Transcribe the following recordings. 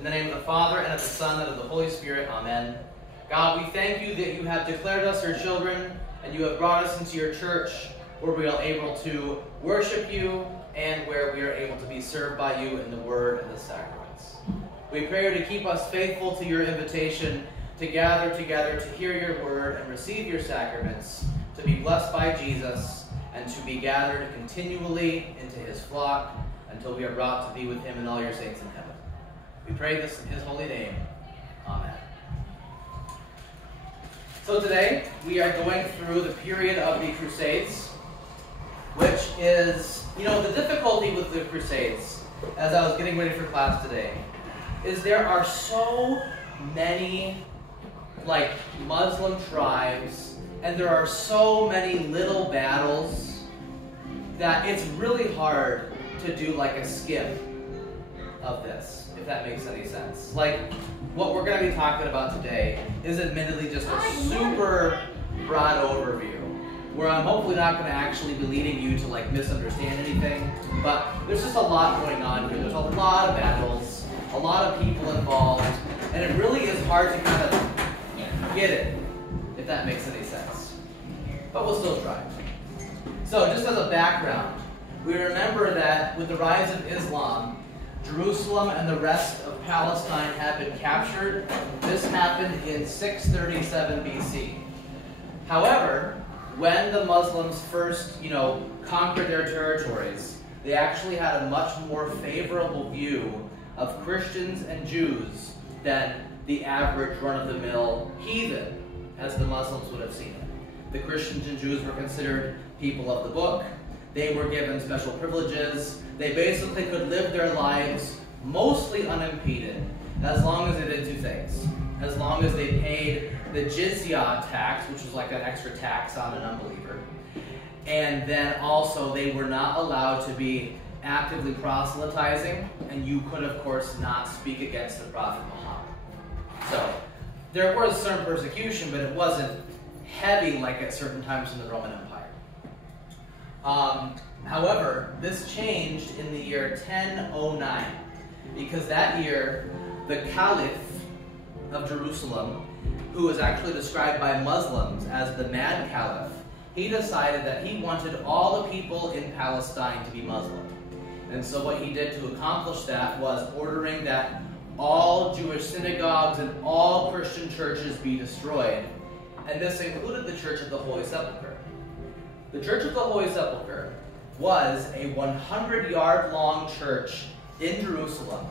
In the name of the Father, and of the Son, and of the Holy Spirit. Amen. God, we thank you that you have declared us your children, and you have brought us into your church, where we are able to worship you, and where we are able to be served by you in the word and the sacraments. We pray you to keep us faithful to your invitation to gather together to hear your word and receive your sacraments, to be blessed by Jesus, and to be gathered continually into his flock until we are brought to be with him and all your saints in heaven. We pray this in his holy name. Amen. So today, we are going through the period of the Crusades, which is, the difficulty with the Crusades, as I was getting ready for class today, is there are so many, Muslim tribes, and there are so many little battles that it's really hard to do a skim of this, if that makes any sense. What we're going to be talking about today is admittedly just a super broad overview, where I'm hopefully not going to actually be leading you to misunderstand anything, but there's just a lot going on here. There's a lot of battles, a lot of people involved, and it really is hard to kind of get it, if that makes any sense. But we'll still try. So just as a background, we remember that with the rise of Islam, Jerusalem and the rest of Palestine had been captured. This happened in 637 BC. However, when the Muslims first, conquered their territories, they actually had a much more favorable view of Christians and Jews than the average run-of-the-mill heathen, as the Muslims would have seen it. The Christians and Jews were considered people of the book. They were given special privileges. They basically could live their lives mostly unimpeded, as long as they did two things. As long as they paid the jizya tax, which was like an extra tax on an unbeliever. And then also they were not allowed to be actively proselytizing, and you could, of course, not speak against the Prophet Muhammad. So there was certain persecution, but it wasn't heavy like at certain times in the Roman Empire. However, this changed in the year 1009, because that year the Caliph of Jerusalem, who was actually described by Muslims as the Mad Caliph, he decided that he wanted all the people in Palestine to be Muslim. And so what he did to accomplish that was ordering that all Jewish synagogues and all Christian churches be destroyed. And this included the Church of the Holy Sepulchre. The Church of the Holy Sepulchre was a 100-yard long church in Jerusalem,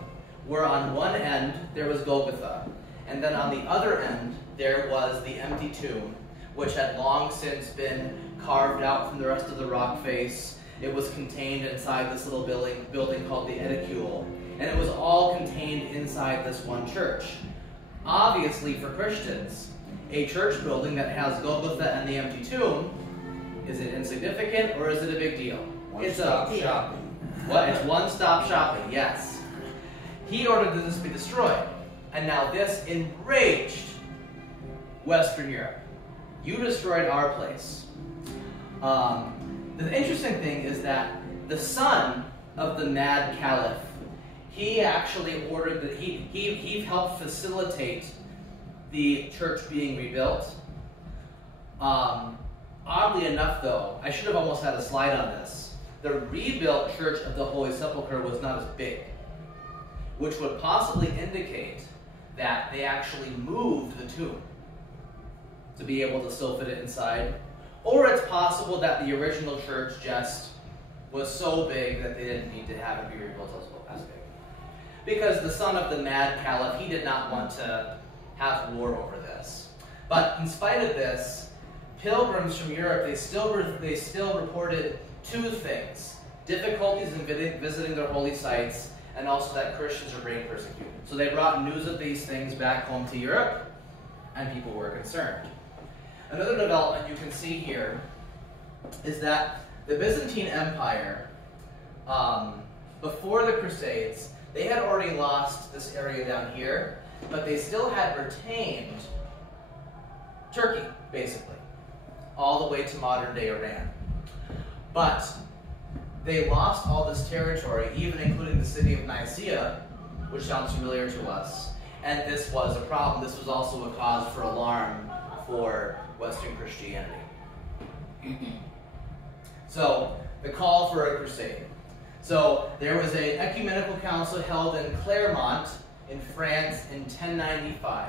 where on one end there was Golgotha, and then on the other end there was the empty tomb, which had long since been carved out from the rest of the rock face. It was contained inside this little building called the Edicule, and it was all contained inside this one church. Obviously, for Christians, a church building that has Golgotha and the empty tomb, is it insignificant or is it a big deal? One-stop shopping. What? It's one-stop shopping, yes. He ordered that this be destroyed, and now this enraged Western Europe. You destroyed our place. The interesting thing is that the son of the Mad Caliph, he actually ordered that he helped facilitate the church being rebuilt. Oddly enough, though, I should have almost had a slide on this. The rebuilt Church of the Holy Sepulchre was not as big, which would possibly indicate that they actually moved the tomb to be able to still fit it inside. Or it's possible that the original church just was so big that they didn't need to have it be rebuilt as big. Because the son of the Mad Caliph, he did not want to have war over this. But in spite of this, pilgrims from Europe, they still reported two things: difficulties in visiting their holy sites, and also that Christians are being persecuted. So they brought news of these things back home to Europe, and people were concerned. Another development you can see here is that the Byzantine Empire, before the Crusades, they had already lost this area down here, but they still had retained Turkey, basically, all the way to modern-day Iran. But they lost all this territory, even including the city of Nicaea, which sounds familiar to us. And this was a problem. This was also a cause for alarm for Western Christianity. So, the call for a crusade. So, there was an ecumenical council held in Clermont in France in 1095.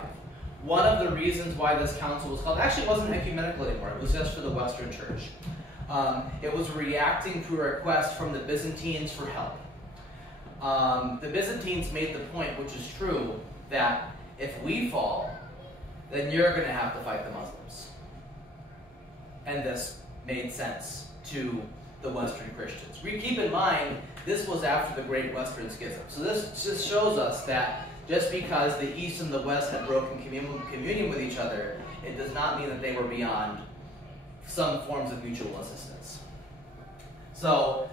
One of the reasons why this council was called, actually it wasn't ecumenical anymore, it was just for the Western Church. It was reacting to a request from the Byzantines for help. The Byzantines made the point, which is true, that if we fall, then you're going to have to fight the Muslims. And this made sense to the Western Christians. Keep in mind, this was after the Great Western Schism. So this just shows us that just because the East and the West had broken communion with each other, it does not mean that they were beyond some forms of mutual assistance. So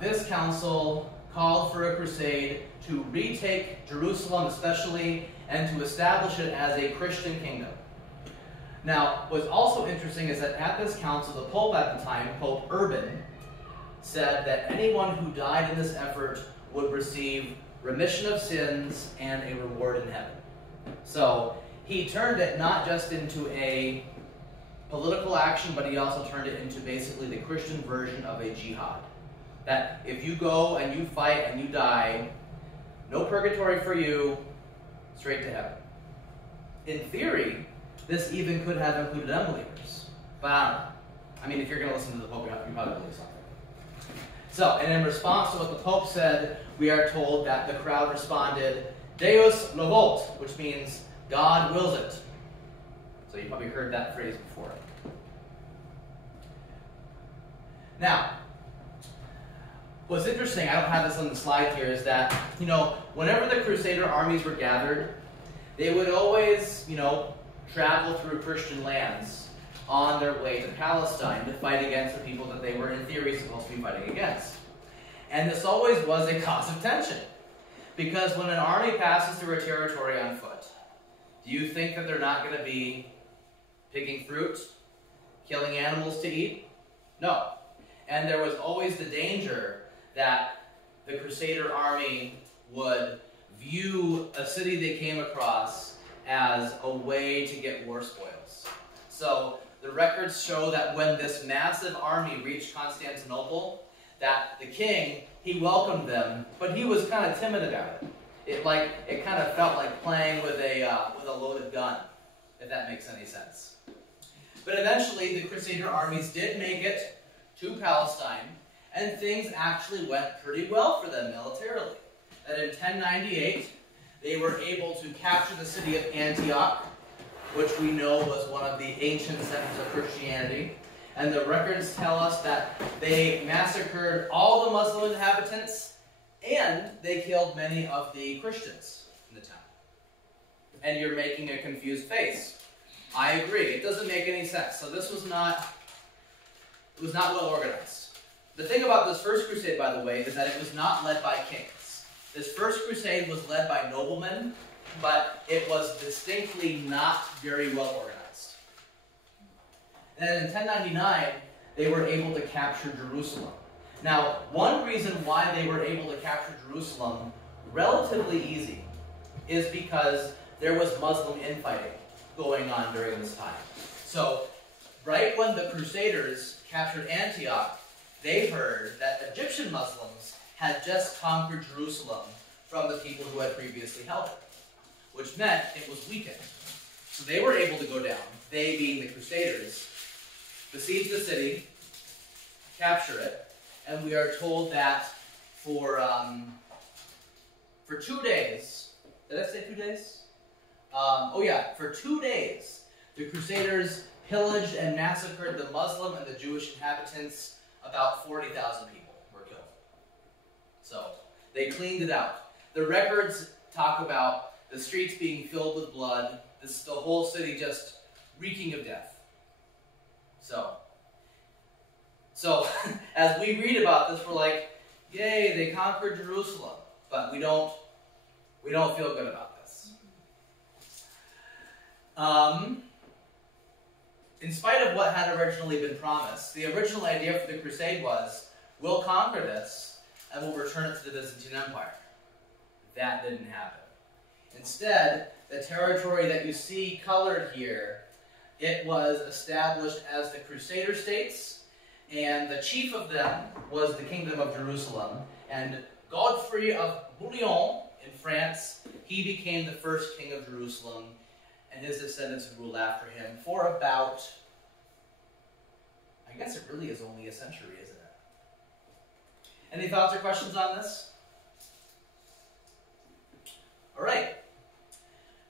this council called for a crusade to retake Jerusalem especially, and to establish it as a Christian kingdom. Now, what's also interesting is that at this council, the Pope at the time, Pope Urban, said that anyone who died in this effort would receive remission of sins and a reward in heaven. So he turned it not just into a political action, but he also turned it into basically the Christian version of a jihad. That if you go and you fight and you die, no purgatory for you, straight to heaven. In theory, this even could have included unbelievers. But I don't know. I mean, if you're going to listen to the Pope, you probably believe something. So, and in response to what the Pope said, we are told that the crowd responded, Deus lo volt, which means God wills it. So you probably heard that phrase before. Now, what's interesting, I don't have this on the slide here, is that, whenever the Crusader armies were gathered, they would always, travel through Christian lands on their way to Palestine to fight against the people that they were in theory supposed to be fighting against. And this always was a cause of tension. Because when an army passes through a territory on foot, do you think that they're not going to be picking fruit, killing animals to eat? No. And there was always the danger that the Crusader army would view a city they came across as a way to get war spoils. So the records show that when this massive army reached Constantinople, that the king, he welcomed them, but he was kind of timid about it. It kind of felt like playing with a loaded gun, if that makes any sense. But eventually, the Crusader armies did make it to Palestine, and things actually went pretty well for them militarily. That in 1098, they were able to capture the city of Antioch, which we know was one of the ancient centers of Christianity. And the records tell us that they massacred all the Muslim inhabitants, and they killed many of the Christians in the town. And you're making a confused face. I agree. It doesn't make any sense. So this was not well organized. The thing about this first crusade, by the way, is that it was not led by kings. This first crusade was led by noblemen, but it was distinctly not very well organized. And in 1099, they were able to capture Jerusalem. Now, one reason why they were able to capture Jerusalem, relatively easy, is because there was Muslim infighting going on during this time. So, right when the Crusaders captured Antioch, they heard that Egyptian Muslims had just conquered Jerusalem from the people who had previously held it, which meant it was weakened. So they were able to go down, they being the Crusaders, besiege the city, capture it, and we are told that for 2 days, did I say 2 days? For 2 days, the Crusaders pillaged and massacred the Muslim and the Jewish inhabitants. About 40,000 people were killed. So, they cleaned it out. The records talk about the streets being filled with blood, the whole city just reeking of death. So as we read about this, we're like, yay, they conquered Jerusalem. But we don't feel good about this. In spite of what had originally been promised, the original idea for the crusade was, we'll conquer this, and we'll return it to the Byzantine Empire. that didn't happen. Instead, the territory that you see colored here, it was established as the Crusader states, and the chief of them was the Kingdom of Jerusalem. And Godfrey of Bouillon in France, he became the first king of Jerusalem, and his descendants ruled after him for about, I guess it really is only a century, isn't it? Any thoughts or questions on this? All right.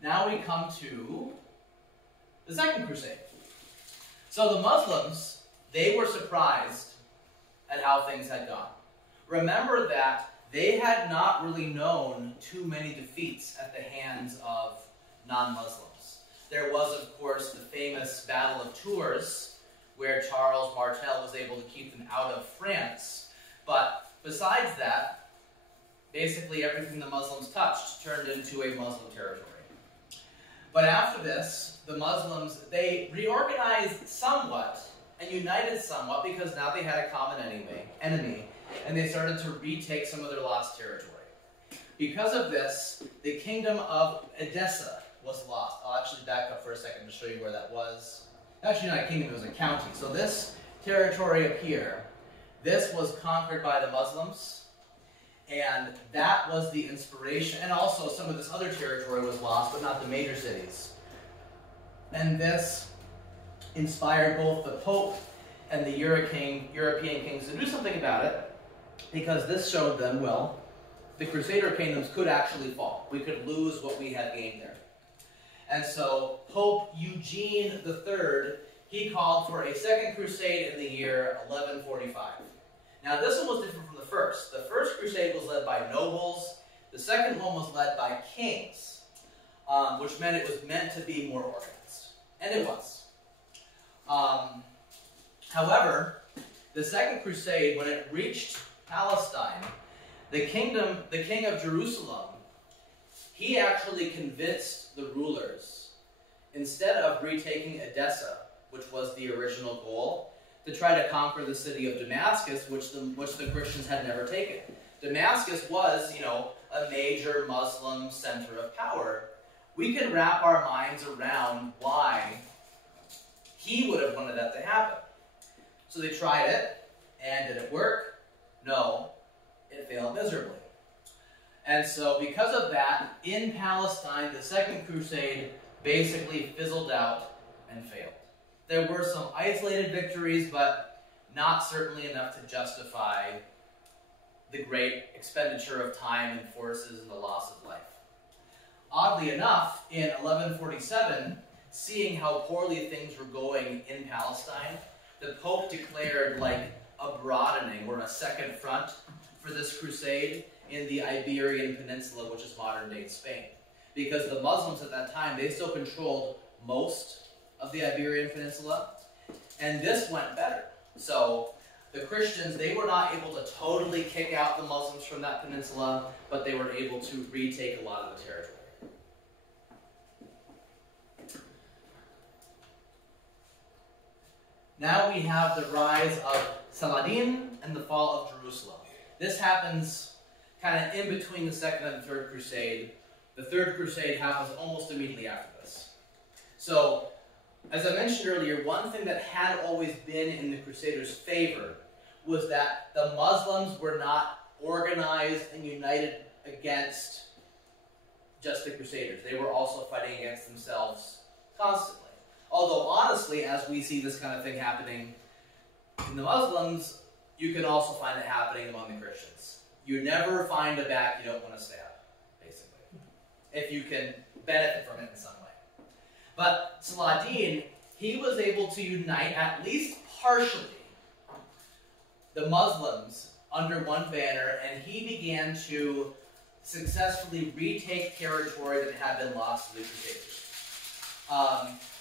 Now we come to the Second Crusade. So the Muslims, they were surprised at how things had gone. Remember that they had not really known too many defeats at the hands of non-Muslims. There was, of course, the famous Battle of Tours, where Charles Martel was able to keep them out of France. But besides that, basically everything the Muslims touched turned into a Muslim territory. But after this, the Muslims, they reorganized somewhat and united somewhat because now they had a common enemy, and they started to retake some of their lost territory. Because of this, the kingdom of Edessa was lost. I'll actually back up for a second to show you where that was. Actually, not a kingdom, it was a county. So this territory up here, this was conquered by the Muslims, and that was the inspiration. And also some of this other territory was lost, but not the major cities. And this inspired both the Pope and the European kings to do something about it, because this showed them, well, the Crusader kingdoms could actually fall. We could lose what we had gained there. And so Pope Eugene III, he called for a second crusade in the year 1145. Now this one was different from the first. The first crusade was led by nobles. The second one was led by kings, which meant it was meant to be more organized. And it was. However, the second crusade, when it reached Palestine, the king of Jerusalem, he actually convinced the rulers, instead of retaking Edessa, which was the original goal, to try to conquer the city of Damascus, which the Christians had never taken. Damascus was, a major Muslim center of power. We can wrap our minds around why he would have wanted that to happen. So they tried it, and did it work? No, it failed miserably. And so because of that, in Palestine, the Second Crusade basically fizzled out and failed. There were some isolated victories, but not certainly enough to justify the great expenditure of time and forces and the loss of life. Oddly enough, in 1147, seeing how poorly things were going in Palestine, the Pope declared a broadening or a second front for this crusade in the Iberian Peninsula, which is modern-day Spain. Because the Muslims at that time, they still controlled most of the Iberian Peninsula, and this went better. So the Christians, they were not able to totally kick out the Muslims from that peninsula, but they were able to retake a lot of the territory. Now we have the rise of Saladin and the fall of Jerusalem. This happens kind of in between the Second and the Third Crusade. The Third Crusade happens almost immediately after this. So, as I mentioned earlier, one thing that had always been in the Crusaders' favor was that the Muslims were not organized and united against just the Crusaders. They were also fighting against themselves constantly. Although, honestly, as we see this kind of thing happening in the Muslims, you can also find it happening among the Christians. You never find a back you don't want to stab, basically, if you can benefit from it in some way. But Saladin, he was able to unite, at least partially, the Muslims under one banner, and he began to successfully retake territory that had been lost to the Crusaders.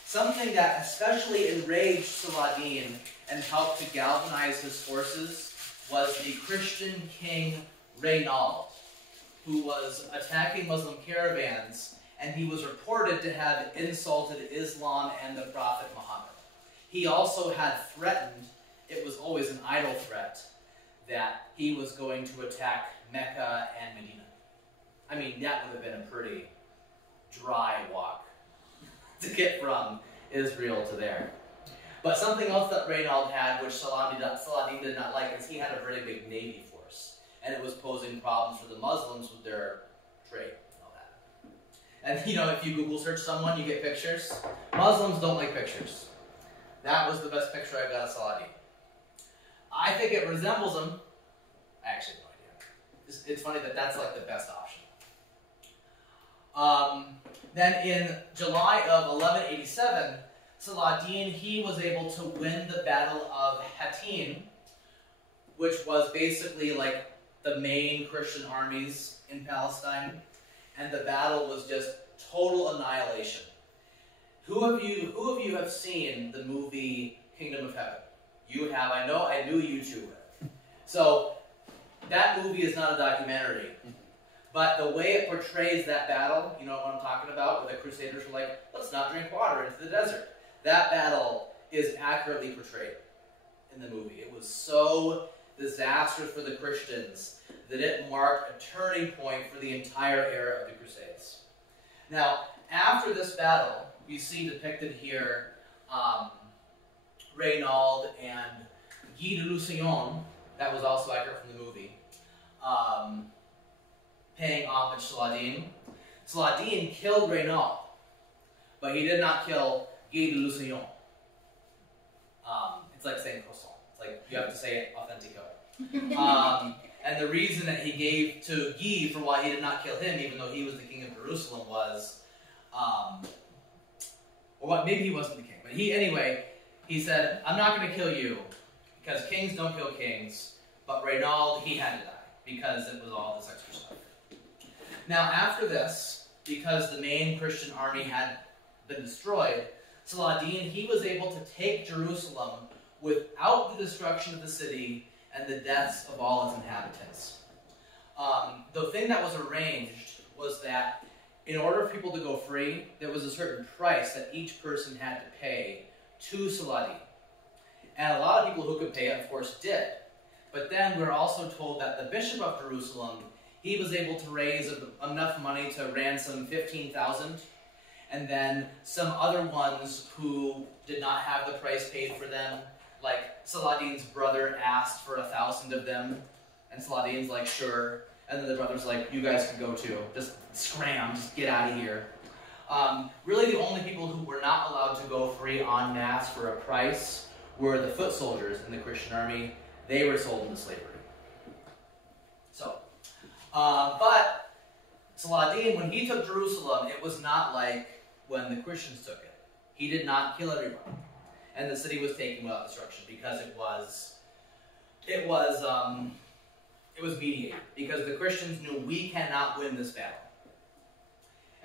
Something that especially enraged Saladin and helped to galvanize his forces was the Christian king Reynald, who was attacking Muslim caravans, and he was reported to have insulted Islam and the Prophet Muhammad. He also had threatened, it was always an idle threat, that he was going to attack Mecca and Medina. I mean, that would have been a pretty dry walk to get from Israel to there. But something else that Reynald had, which Saladin did not like, is he had a very big navy force. And it was posing problems for the Muslims with their trade and all that. And you know, if you Google search someone, you get pictures. Muslims don't like pictures. That was the best picture I got of Saladin. I think it resembles him. I actually have no idea. It's funny that that's like the best option. Then in July of 1187, Saladin, he was able to win the Battle of Hattin, which was basically like the main Christian armies in Palestine, and the battle was just total annihilation. Who of you have seen the movie Kingdom of Heaven? You have. I knew you two have. So that movie is not a documentary, but the way it portrays that battle, you know what I'm talking about, where the Crusaders were like, let's not drink water into the desert. That battle is accurately portrayed in the movie. It was so disastrous for the Christians that it marked a turning point for the entire era of the Crusades. Now, after this battle, you see depicted here Reynald and Guy de Lusignan, that was also accurate from the movie, paying homage to Saladin. Saladin killed Reynald, but he did not kill Guy de Lusignan. It's like saying croissant. It's like you have to say it authentico. And the reason that he gave to Guy for why he did not kill him, even though he was the king of Jerusalem, was, maybe he wasn't the king, but he said, I'm not going to kill you because kings don't kill kings, but Reynald, he had to die because it was all this extra stuff. Now, after this, because the main Christian army had been destroyed, Saladin, he was able to take Jerusalem without the destruction of the city and the deaths of all its inhabitants. The thing that was arranged was that in order for people to go free, there was a certain price that each person had to pay to Saladin. And a lot of people who could pay it, of course, did. But then we're also told that the bishop of Jerusalem, he was able to raise enough money to ransom 15,000. And then some other ones who did not have the price paid for them, like Saladin's brother asked for 1,000 of them, and Saladin's like, sure. And then the brother's like, you guys can go too. Just scram, just get out of here. Really the only people who were not allowed to go free en masse for a price were the foot soldiers in the Christian army. They were sold into slavery. So, but Saladin, when he took Jerusalem, it was not like when the Christians took it. He did not kill everyone. And the city was taken without destruction because it was mediated. Because the Christians knew we cannot win this battle.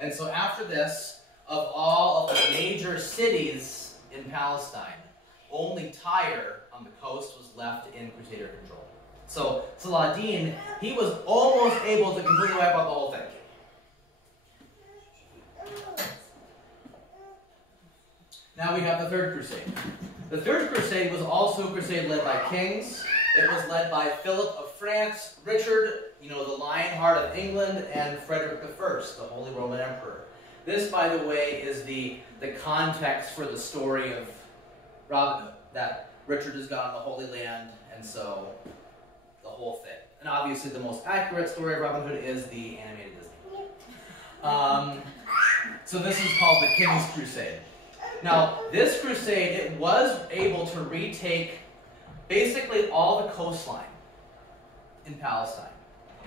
And so after this, of all of the major cities in Palestine, only Tyre on the coast was left in Crusader control. So Saladin, he was almost able to completely wipe out the whole thing. Now we have the Third Crusade. The Third Crusade was also a crusade led by kings. It was led by Philip of France, Richard, the Lionheart of England, and Frederick I, the Holy Roman Emperor. This, by the way, is the context for the story of Robin Hood, that Richard has gone on the Holy Land, and so the whole thing. And obviously the most accurate story of Robin Hood is the animated Disney. So this is called the King's Crusade. Now, this crusade, it was able to retake basically all the coastline in Palestine,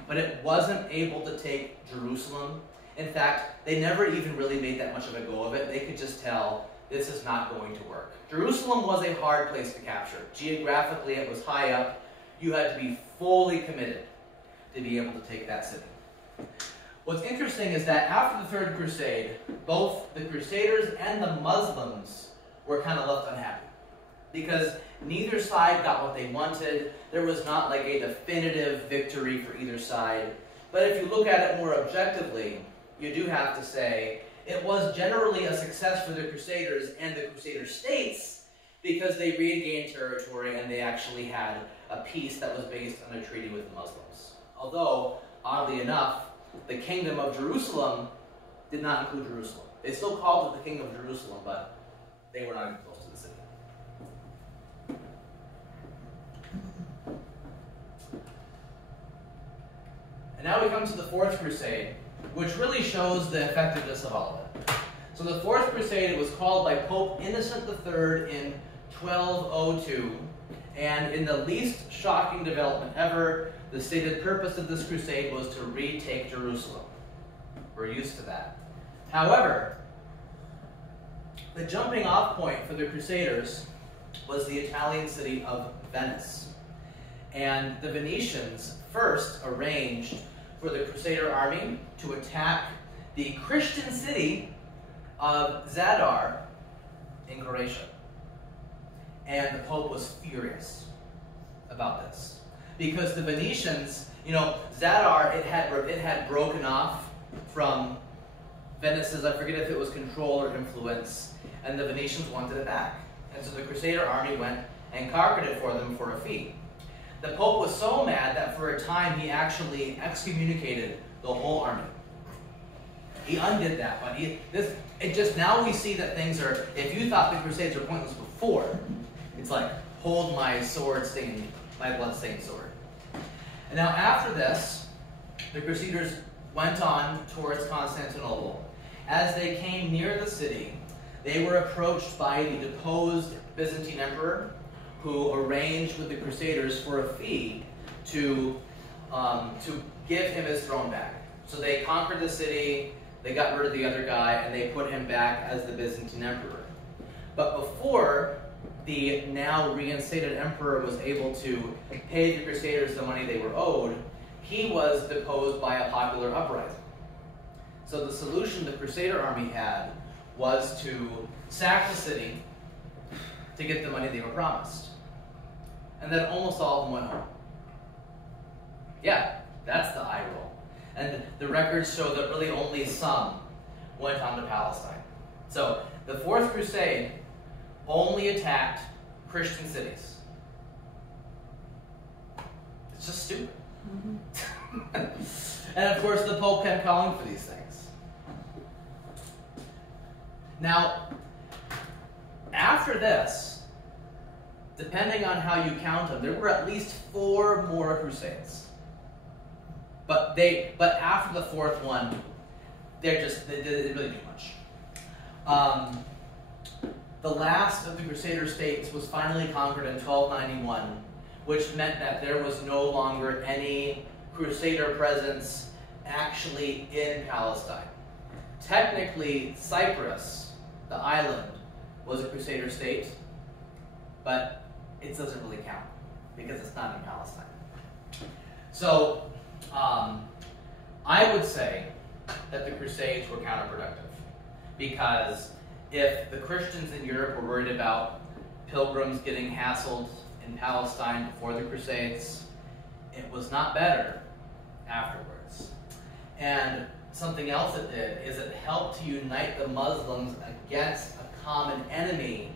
but it wasn't able to take Jerusalem. In fact, they never even really made that much of a go of it. They could just tell this is not going to work. Jerusalem was a hard place to capture. Geographically, it was high up. You had to be fully committed to be able to take that city. What's interesting is that after the Third Crusade, both the Crusaders and the Muslims were kind of left unhappy because neither side got what they wanted. There was not like a definitive victory for either side. But if you look at it more objectively, you do have to say it was generally a success for the Crusaders and the Crusader states because they regained territory and they actually had a peace that was based on a treaty with the Muslims. Although, oddly enough, the kingdom of Jerusalem did not include Jerusalem. They still called it the kingdom of Jerusalem, but they were not even close to the city. And now we come to the Fourth Crusade, which really shows the effectiveness of all of it. So the Fourth Crusade was called by Pope Innocent III in 1202, and in the least shocking development ever, the stated purpose of this crusade was to retake Jerusalem. We're used to that. However, the jumping off point for the Crusaders was the Italian city of Venice. And the Venetians first arranged for the Crusader army to attack the Christian city of Zadar in Croatia. And the Pope was furious about this. Because the Venetians, Zadar, it had broken off from Venice's, I forget if it was control or influence, and the Venetians wanted it back. And so the Crusader army went and conquered it for them for a fee. The Pope was so mad that for a time he actually excommunicated the whole army. He undid that, but now we see that things are, if you thought the Crusades were pointless before, it's like, hold my blood-stained sword. And now after this, the Crusaders went on towards Constantinople. As they came near the city, they were approached by the deposed Byzantine emperor, who arranged with the Crusaders for a fee to give him his throne back. So they conquered the city, they got rid of the other guy, and they put him back as the Byzantine emperor. But before the now reinstated emperor was able to pay the Crusaders the money they were owed, he was deposed by a popular uprising. So the solution the Crusader army had was to sack the city to get the money they were promised. And then almost all of them went home. Yeah, that's the eye roll. And the records show that really only some went on to Palestine. So the Fourth Crusade only attacked Christian cities. It's just stupid. Mm-hmm. And of course the Pope kept calling for these things. Now, after this, depending on how you count them, there were at least 4 more Crusades. But after the fourth one, they didn't really do much. The last of the Crusader states was finally conquered in 1291, which meant that there was no longer any Crusader presence actually in Palestine. Technically, Cyprus, the island, was a Crusader state, but it doesn't really count because it's not in Palestine. So, I would say that the Crusades were counterproductive, because if the Christians in Europe were worried about pilgrims getting hassled in Palestine before the Crusades, it was not better afterwards. And something else it did is it helped to unite the Muslims against a common enemy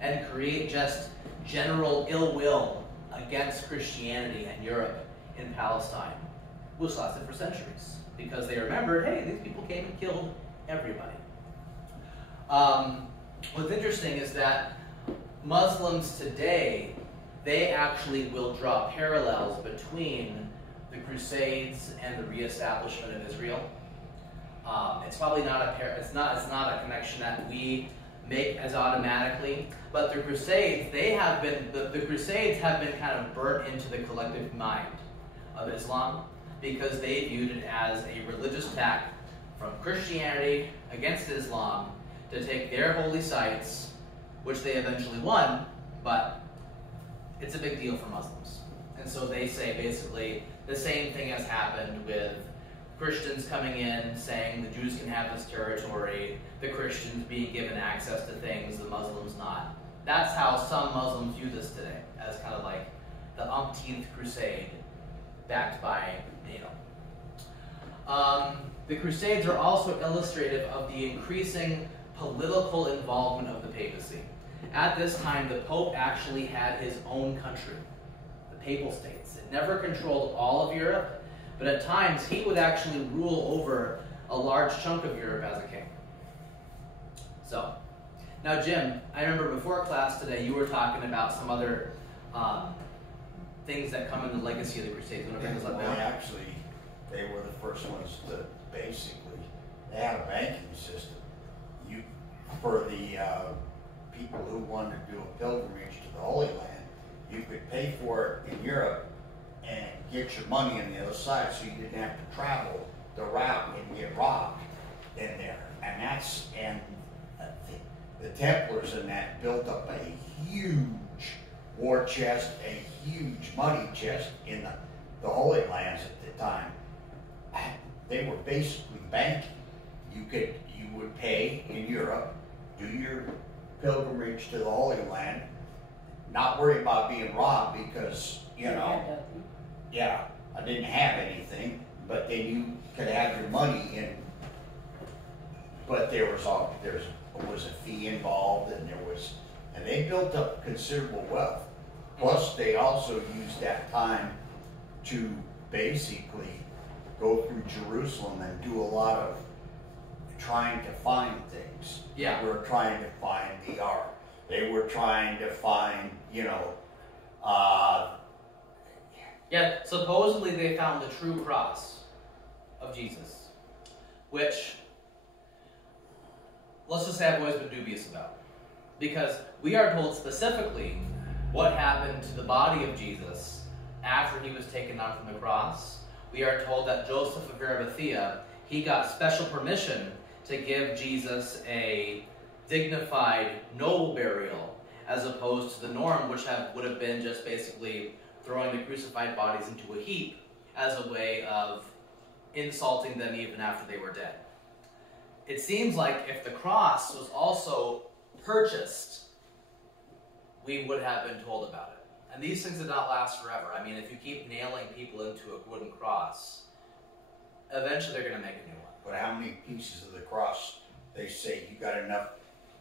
and create just general ill will against Christianity and Europe in Palestine, which lasted for centuries, because they remembered, hey, these people came and killed everybody. What's interesting is that Muslims today, they actually will draw parallels between the Crusades and the reestablishment of Israel. It's probably not it's not a connection that we make as automatically, but the Crusades, the Crusades have been kind of burnt into the collective mind of Islam, because they viewed it as a religious attack from Christianity against Islam to take their holy sites, which they eventually won, but it's a big deal for Muslims. And so they say basically the same thing has happened with Christians coming in saying the Jews can have this territory, the Christians being given access to things, the Muslims not. That's how some Muslims view this today, as kind of like the umpteenth crusade backed by NATO. The Crusades are also illustrative of the increasing political involvement of the papacy. At this time, the Pope actually had his own country, the Papal States. It never controlled all of Europe, But at times, he would actually rule over a large chunk of Europe as a king. So, now Jim, I remember before class today, you were talking about some other things that come in the legacy of the Crusades. You want to bring this up now? Actually, they were the first ones to basically, they had a banking system. For the people who wanted to do a pilgrimage to the Holy Land, you could pay for it in Europe and get your money on the other side, so you didn't have to travel the route and get robbed in there. And the Templars in that built up a huge war chest, a huge money chest in the Holy Lands at the time. They were basically banking. You would pay in Europe, do your pilgrimage to the Holy Land, not worry about being robbed because, yeah, I didn't have anything, but then you could have your money in, but there was a fee involved, and they built up considerable wealth. Plus, they also used that time to basically go through Jerusalem and do a lot of trying to find things. Yeah. They were trying to find the ark. They were trying to find, Yeah, supposedly they found the true cross of Jesus, which, let's just say I've always been dubious about. Because we are told specifically what happened to the body of Jesus after he was taken down from the cross. We are told that Joseph of Arimathea, he got special permission to give Jesus a dignified, noble burial, as opposed to the norm, which would have been just basically throwing the crucified bodies into a heap as a way of insulting them even after they were dead. It seems like if the cross was also purchased, we would have been told about it. And these things did not last forever. I mean, if you keep nailing people into a wooden cross, eventually they're going to make a new one. But how many pieces of the cross, they say you got enough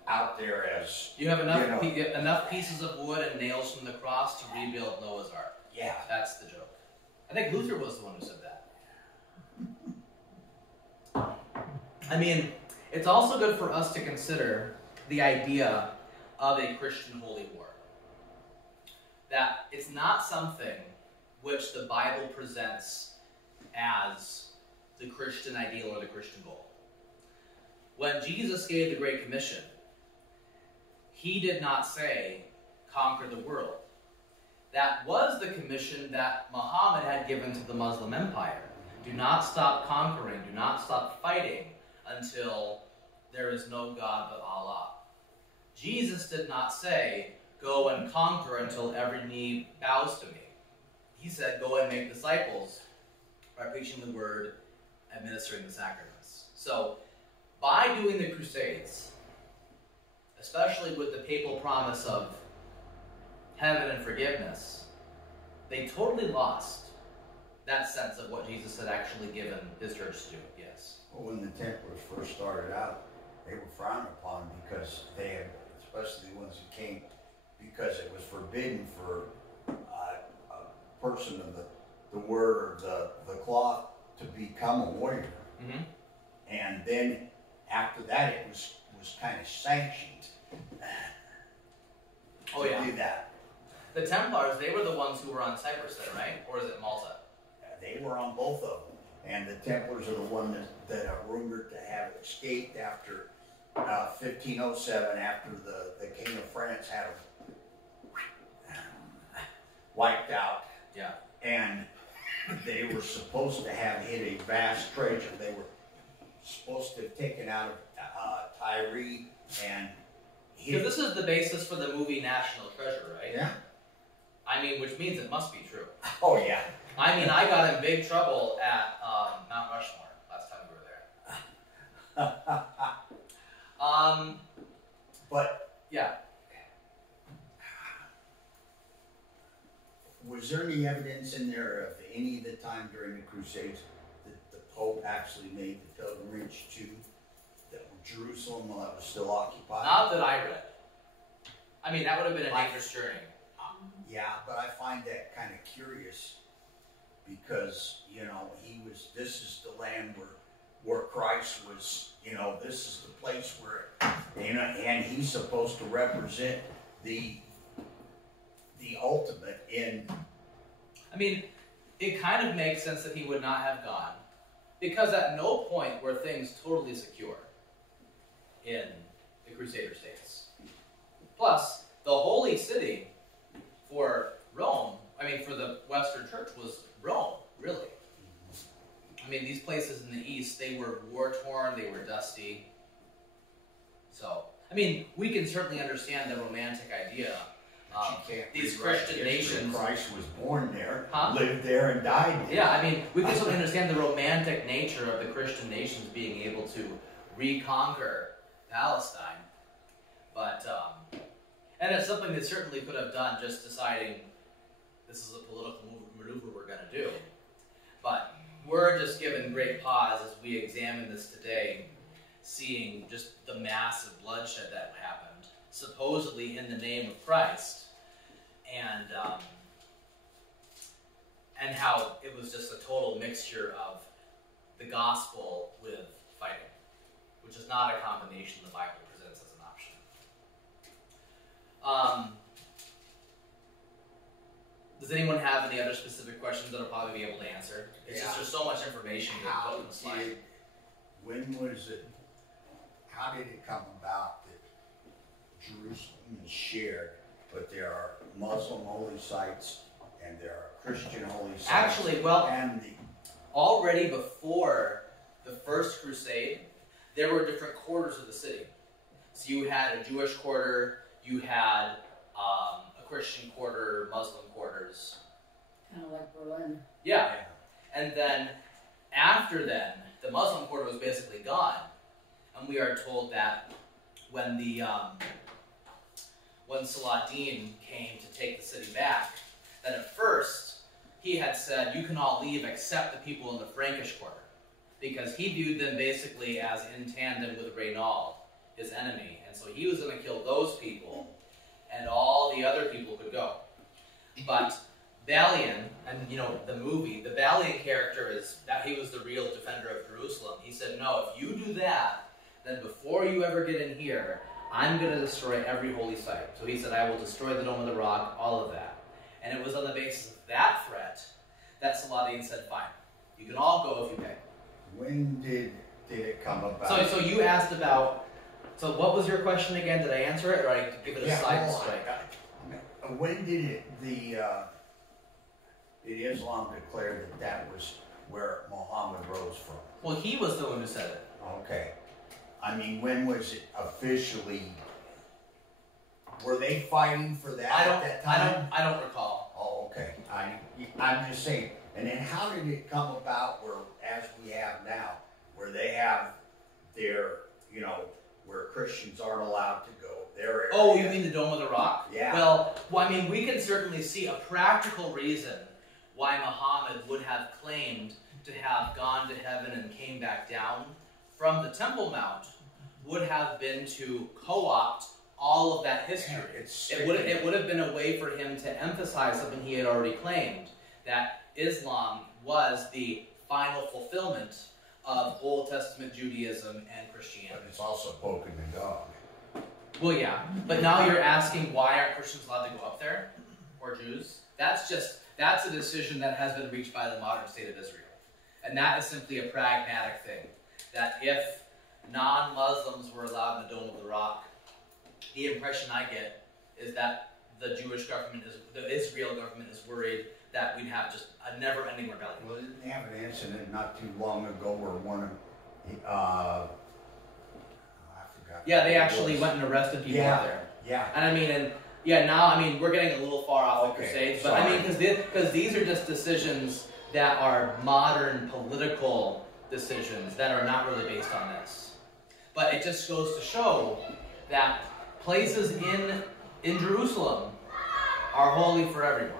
out there as... You have enough, enough pieces of wood and nails from the cross to rebuild Noah's Ark. Yeah. That's the joke. I think Luther was the one who said that. I mean, it's also good for us to consider the idea of a Christian holy war. That it's not something which the Bible presents as the Christian ideal or the Christian goal. When Jesus gave the Great Commission, he did not say, conquer the world. That was the commission that Muhammad had given to the Muslim Empire. Do not stop conquering, do not stop fighting until there is no God but Allah. Jesus did not say, go and conquer until every knee bows to me. He said, go and make disciples by preaching the word, administering the sacraments. So, by doing the Crusades, especially with the papal promise of heaven and forgiveness, they totally lost that sense of what Jesus had actually given his church to do. Yes. Well, when the Templars first started out, they were frowned upon because they had, especially the ones who came, because it was forbidden for a person of the word or the cloth to become a warrior. Mm-hmm. And then after that, it was kind of sanctioned to do that. The Templars, they were the ones who were on Cyprus then, right? Or is it Malta? They were on both of them. And the Templars are the one that are rumored to have escaped after 1507, after the King of France had them wiped out. Yeah. And they were supposed to have hid a vast treasure. They were supposed to have taken out of Tyre and hid. Because this is the basis for the movie National Treasure, right? Yeah. I mean, which means it must be true. Oh, yeah. I mean, I got in big trouble at Mount Rushmore last time we were there. But yeah. Was there any evidence in there of any of the time during the Crusades that the Pope actually made the pilgrimage to Jerusalem while it was still occupied? Not that I read. I mean, that would have been a dangerous journey. Yeah, but I find that kind of curious because, this is the land where Christ was, this is the place where, and he's supposed to represent the ultimate in. I mean, it kind of makes sense that he would not have gone, because at no point were things totally secure in the Crusader states. Plus, the holy city for Rome, for the Western Church, was Rome, really. I mean, these places in the East, they were war-torn, they were dusty. So, we can certainly understand the romantic idea. These Christian nations. Christ was born there, Huh? lived there, and died there. Yeah, we can certainly understand the romantic nature of the Christian nations being able to reconquer Palestine. But, and it's something they certainly could have done, just deciding this is a political maneuver we're going to do. But we're just given great pause as we examine this today, seeing just the massive bloodshed that happened, supposedly in the name of Christ, and how it was just a total mixture of the gospel with fighting, which is not a combination the Bible presents as an option. Does anyone have any other specific questions that I'll probably be able to answer? It's just there's so much information to put in the slide. How did it come about that Jerusalem is shared, but there are Muslim holy sites and there are Christian holy sites? Actually, already before the First Crusade, there were different quarters of the city. So you had a Jewish quarter, you had a Christian quarter, Muslim quarters. Kind of like Berlin. Yeah. And then, after then, the Muslim quarter was basically gone. And we are told that when Saladin came to take the city back, that at first he had said, you can all leave except the people in the Frankish quarter, because he viewed them basically as in tandem with Reynald, his enemy, and so he was going to kill those people, and all the other people could go. But Balian, and the movie, the Balian character is that he was the real defender of Jerusalem. He said, no, if you do that, then before you ever get in here, I'm going to destroy every holy site. So he said, I will destroy the Dome of the Rock, all of that. And it was on the basis of that threat that Saladin said, fine, you can all go if you pay. When did it come about? So you asked about, so what was your question again? Did I answer it, or I give it a side strike? When did did Islam declare that was where Muhammad rose from? Well, he was the one who said it. Okay. When was it officially? Were they fighting for that at that time? I don't recall. Oh, okay. I'm just saying. And then how did it come about where, as we have now, where they have their, where Christians aren't allowed to go? Oh, you mean the Dome of the Rock? Yeah. Well, we can certainly see a practical reason why Muhammad would have claimed to have gone to heaven and came back down from the Temple Mount would have been to co-opt all of that history. It would have been a way for him to emphasize something he had already claimed, that Islam was the final fulfillment of Old Testament Judaism and Christianity. But it's also poking the dog. Well, yeah, but now you're asking why aren't Christians allowed to go up there, or Jews? That's a decision that has been reached by the modern state of Israel. And that is simply a pragmatic thing, that if non-Muslims were allowed in the Dome of the Rock, the impression I get is that the Israel government is worried that we'd have just a never-ending rebellion. Well, didn't they have an incident not too long ago where one of, I forgot. Yeah, they actually went and arrested people out there. Yeah. And now we're getting a little far off the Crusades, but because these are just decisions that are modern political decisions that are not really based on this. But it just goes to show that places in Jerusalem are holy for everyone.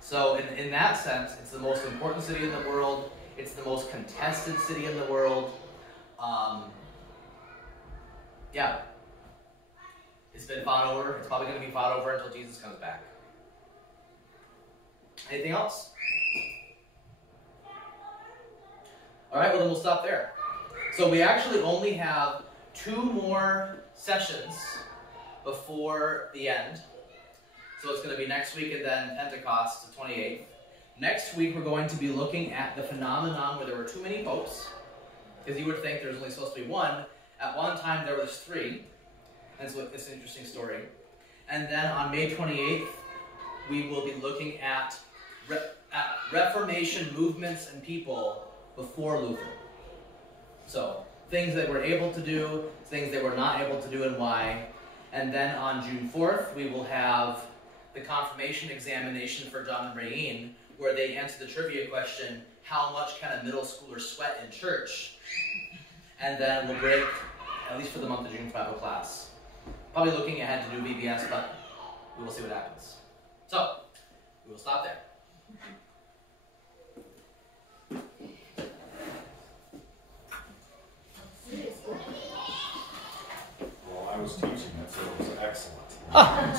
So in that sense, it's the most important city in the world. It's the most contested city in the world. It's been fought over. It's probably going to be fought over until Jesus comes back. Anything else? All right, well then we'll stop there. So we actually only have 2 more sessions before the end. So it's going to be next week and then Pentecost, the 28th. Next week we're going to be looking at the phenomenon where there were too many popes, because you would think there's only supposed to be one. At one time there was 3, and so it's an interesting story. And then on May 28th, we will be looking at Reformation movements and people before Luther. So, things that we're able to do, things that we're not able to do, and why. And then on June 4th, we will have the confirmation examination for John and Rain, where they answer the trivia question, how much can a middle schooler sweat in church? And then we'll break, at least for the month of June, Bible class. Probably looking ahead to do VBS, but we will see what happens. So, we will stop there. Well, I was teaching it, so it was excellent.